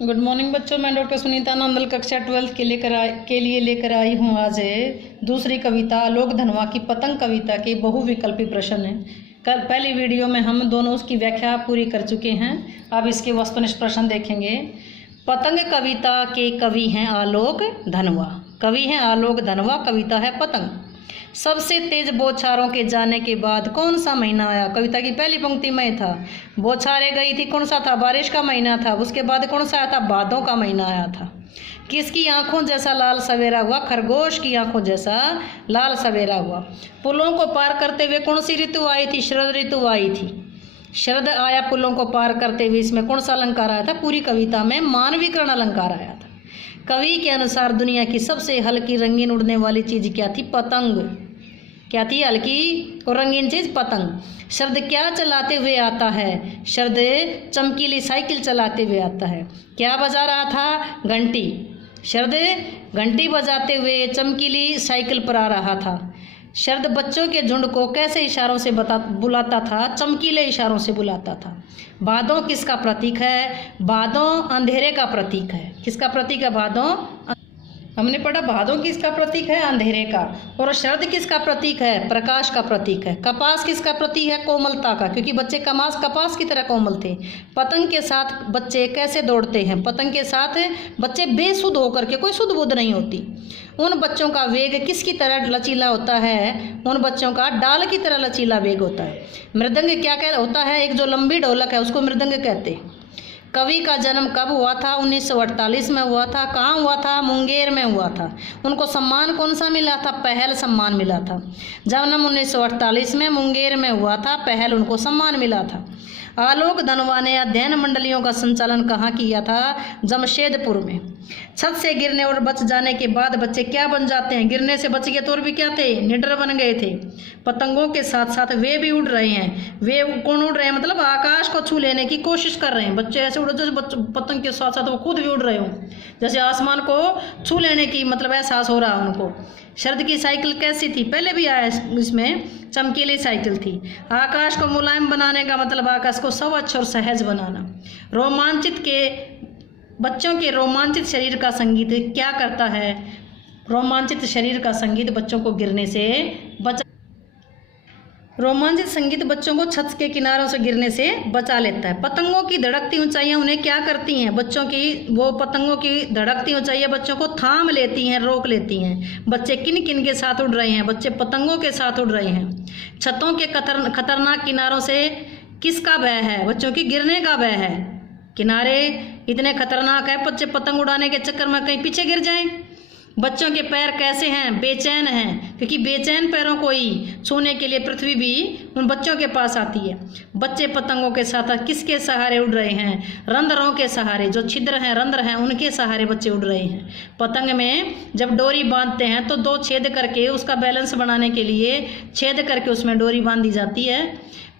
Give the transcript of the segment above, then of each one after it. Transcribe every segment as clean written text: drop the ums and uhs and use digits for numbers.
Good morning बच्चों, मैं doctor Sunita Nandal कक्षा 12 के लिए लेकर आई हूँ आज दूसरी कविता आलोक धनवा की पतंग कविता के बहुविकल्पी प्रश्न है। कल पहली वीडियो में हम दोनों उसकी व्याख्या पूरी कर चुके हैं। अब इसके वस्तुनिष्ठ प्रश्न देखेंगे। पतंग कविता के कवि हैं आलोक धनवा। कवि हैं आलोक धनवा, कविता है पतंग। सबसे तेज बौछारों के जाने के बाद कौन सा महीना आया? कविता की पहली पंक्ति में था बौछारें गई थी, कौन सा था? बारिश का महीना था। उसके बाद कौन सा आया था? भादों का महीना आया था। किसकी आंखों जैसा लाल सवेरा हुआ? खरगोश की आंखों जैसा लाल सवेरा हुआ। पुलों को पार करते हुए कौन सी ऋतु आई थी? शरद ऋतु आई थी। शरद आया पुलों को पार करते हुए। इसमें कौन सा अलंकार आया था? पूरी कविता में मानवीकरण अलंकार आया था। कवि के अनुसार दुनिया की सबसे हल्की रंगीन उड़ने वाली चीज क्या थी? पतंग। क्या थी? हल्की और रंगीन चीज पतंग। शब्द क्या चलाते हुए आता है? शब्द चमकीली साइकिल चलाते हुए आता है। क्या बजा रहा था? घंटी। शब्द घंटी बजाते हुए चमकीली साइकिल पर आ रहा था। शब्द बच्चों के झुंड को कैसे इशारों से बुलाता था? चमकीले इशारों से बुलाता था। भादों किसका प्रतीक है? भादों अंधेरे का प्रतीक है। किसका प्रतीक है? भादों। हमने पढ़ा भादों किसका प्रतीक है? अंधेरे का। और शरद किसका प्रतीक है? प्रकाश का प्रतीक है। कपास किसका प्रतीक है? कोमलता का, क्योंकि बच्चे कपास की तरह कोमल थे। पतंग के साथ बच्चे कैसे दौड़ते हैं? पतंग के साथ बच्चे बेसुध होकर के, कोई सुध बुध नहीं होती। उन बच्चों का वेग किसकी तरह लचीला होता है? उन बच्चों का डाल की तरह लचीला वेग होता है। मृदंग क्या होता है? एक जो लंबी ढोलक है उसको मृदंग कहते हैं। कवि का जन्म कब हुआ था? 1948 में हुआ था। कहाँ हुआ था? मुंगेर में हुआ था। उनको सम्मान कौन सा मिला था? पहल सम्मान मिला था। जन्म 1948 में मुंगेर में हुआ था। पहल उनको सम्मान मिला था। आलोक धनवा ने अध्ययन मंडलियों का संचालन कहाँ किया था? जमशेदपुर में। छत से गिरने और बच जाने के बाद बच्चे क्या बन जाते हैं? गिरने से बच गए तो और भी क्या थे? निडर बन गए थे। पतंगों के साथ साथ वे भी उड़ रहे हैं। वे कौन उड़ रहे हैं? मतलब आकाश को छू लेने की कोशिश कर रहे हैं। बच्चे ऐसे उड़, जैसे पतंग के साथ साथ वो खुद भी उड़ रहे हों, जैसे आसमान को छू लेने की मतलब एहसास हो रहा है उनको। शरद की साइकिल कैसी थी? पहले भी आया इसमें, चमकीली साइकिल थी। आकाश को मुलायम बनाने का मतलब आकाश को स्वच्छ और सहज बनाना। बच्चों के रोमांचित शरीर का संगीत क्या करता है? रोमांचित शरीर का संगीत बच्चों को गिरने से रोमांचित संगीत बच्चों को छत के किनारों से गिरने से बचा लेता है। पतंगों की धड़कती ऊंचाइयां उन्हें क्या करती हैं? पतंगों की धड़कती ऊंचाइयां बच्चों को थाम लेती हैं, रोक लेती हैं। बच्चे किन किन के साथ उड़ रहे हैं? बच्चे पतंगों के साथ उड़ रहे हैं। छतों के खतरनाक किनारों से किसका भय है? बच्चों की गिरने का भय है। किनारे इतने खतरनाक है, बच्चे पतंग उड़ाने के चक्कर में कहीं पीछे गिर जाएं। बच्चों के पैर कैसे हैं? बेचैन हैं, क्योंकि बेचैन पैरों को ही छूने के लिए पृथ्वी भी उन बच्चों के पास आती है। बच्चे पतंगों के साथ किसके सहारे उड़ रहे हैं? रंध्रों के सहारे। जो छिद्र हैं, रंध्र हैं, उनके सहारे बच्चे उड़ रहे हैं। पतंग में जब डोरी बांधते हैं तो 2 छेद करके उसका बैलेंस बनाने के लिए छेद करके उसमें डोरी बांधी जाती है।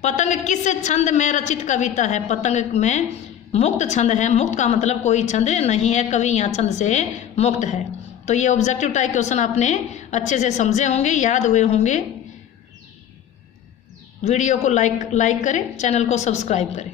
पतंग किस छंद में रचित कविता है? पतंग में मुक्त छंद है। मुक्त का मतलब कोई छंद नहीं है, कवि यहाँ छंद से मुक्त है। तो ये ऑब्जेक्टिव टाइप क्वेश्चन आपने अच्छे से समझे होंगे, याद हुए होंगे। वीडियो को लाइक करें, चैनल को सब्सक्राइब करें।